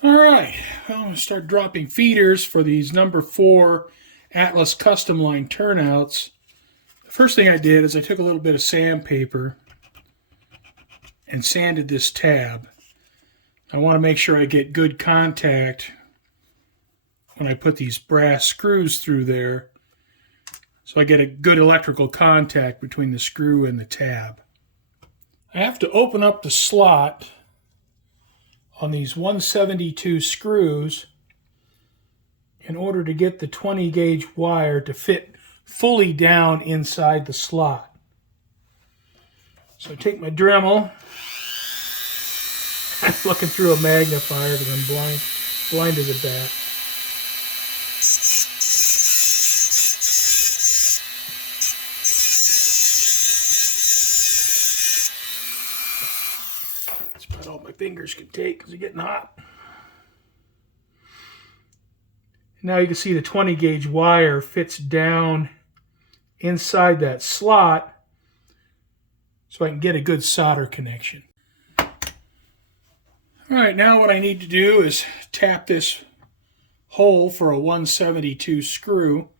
All right, well, I'm going to start dropping feeders for these number 4 Atlas custom line turnouts. The first thing I did is I took a little bit of sandpaper and sanded this tab. I want to make sure I get good contact when I put these brass screws through there, so I get a good electrical contact between the screw and the tab. I have to open up the slot on these 172 screws in order to get the 20 gauge wire to fit fully down inside the slot. So I take my Dremel. I'm looking through a magnifier because I'm blind as a bat. That's about all my fingers can take because they're getting hot. Now you can see the 20 gauge wire fits down inside that slot so I can get a good solder connection. All right, now what I need to do is tap this hole for a 172 screw.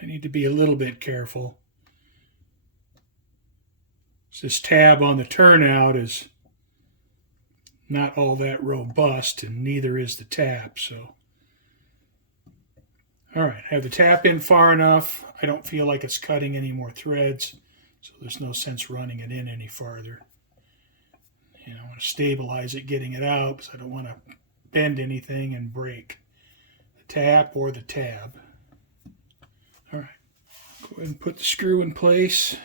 I need to be a little bit careful. This tab on the turnout is not all that robust, and neither is the tap. So, all right, I have the tap in far enough. I don't feel like it's cutting any more threads, so there's no sense running it in any farther. And I want to stabilize it getting it out because I don't want to bend anything and break the tap or the tab. All right, go ahead and put the screw in place.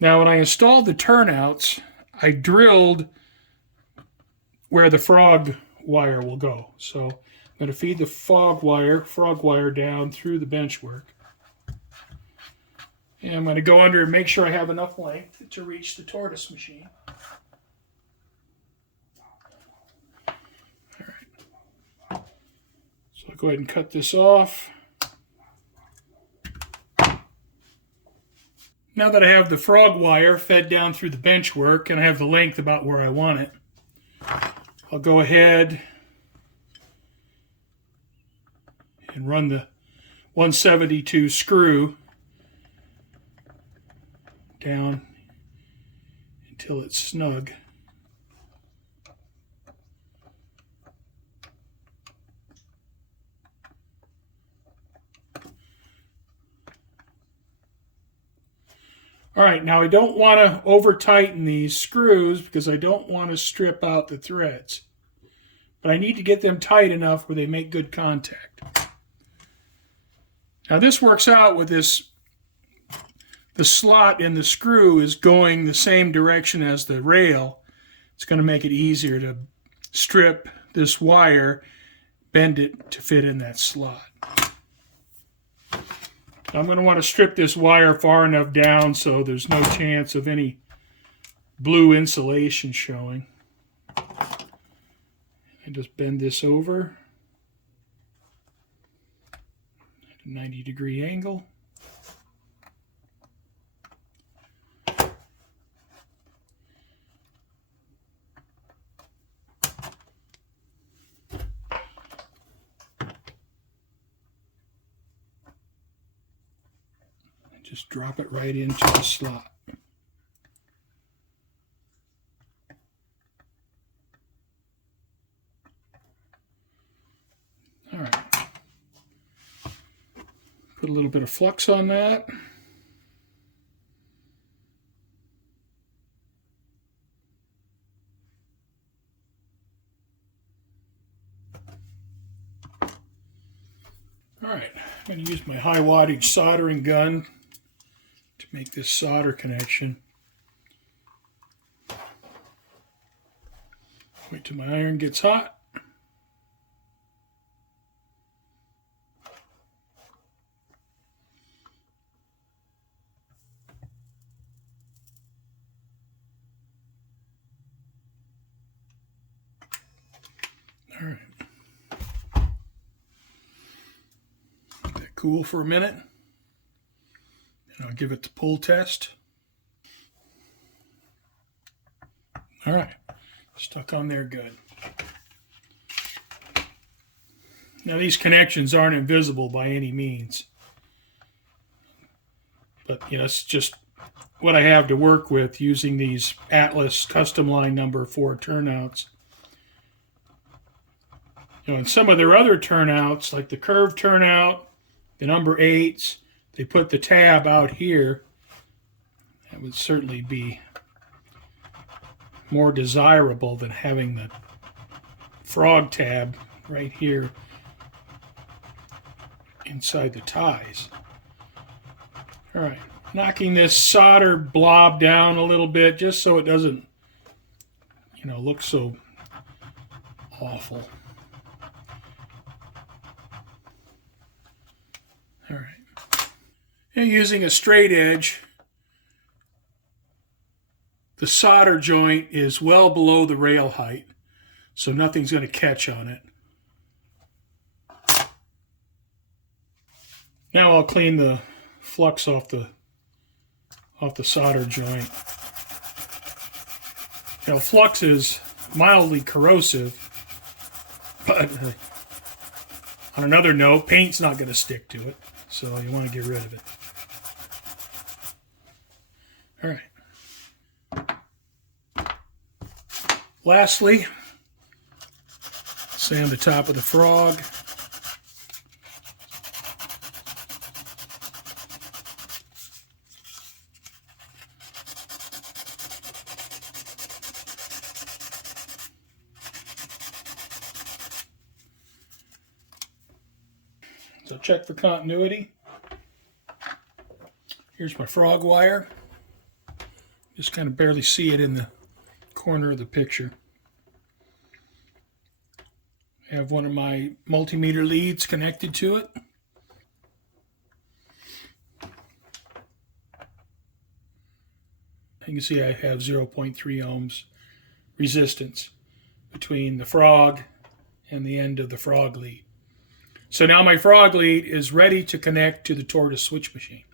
Now, when I installed the turnouts, I drilled where the frog wire will go. So I'm going to feed the frog wire down through the benchwork. And I'm going to go under and make sure I have enough length to reach the tortoise machine. All right. So I'll go ahead and cut this off. Now that I have the frog wire fed down through the benchwork and I have the length about where I want it, I'll go ahead and run the 172 screw down until it's snug. All right, now I don't want to over tighten these screws because I don't want to strip out the threads. But I need to get them tight enough where they make good contact. Now this works out with this, the slot in the screw is going the same direction as the rail. It's going to make it easier to strip this wire, bend it to fit in that slot. I'm going to want to strip this wire far enough down so there's no chance of any blue insulation showing. And just bend this over at a 90-degree angle. Just drop it right into the slot. All right. Put a little bit of flux on that. All right, I'm going to use my high wattage soldering gun to make this solder connection. Wait till my iron gets hot. All right. cool for a minute. And I'll give it the pull test. All right, stuck on there good. Now these connections aren't invisible by any means. But, it's just what I have to work with using these Atlas custom line number 4 turnouts. In some of their other turnouts, like the curved turnout, the number 8s, they put the tab out here. That would certainly be more desirable than having the frog tab right here inside the ties. All right, knocking this solder blob down a little bit just so it doesn't, look so awful. All right. And using a straight edge, the solder joint is well below the rail height, so nothing's going to catch on it. Now I'll clean the flux off the solder joint. Flux is mildly corrosive, but on another note, paint's not going to stick to it, so you want to get rid of it. All right. Lastly, sand the top of the frog. So check for continuity. Here's my frog wire. Just kind of barely see it in the corner of the picture. I have one of my multimeter leads connected to it. You can see I have 0.3 ohms resistance between the frog and the end of the frog lead. So now my frog lead is ready to connect to the tortoise switch machine.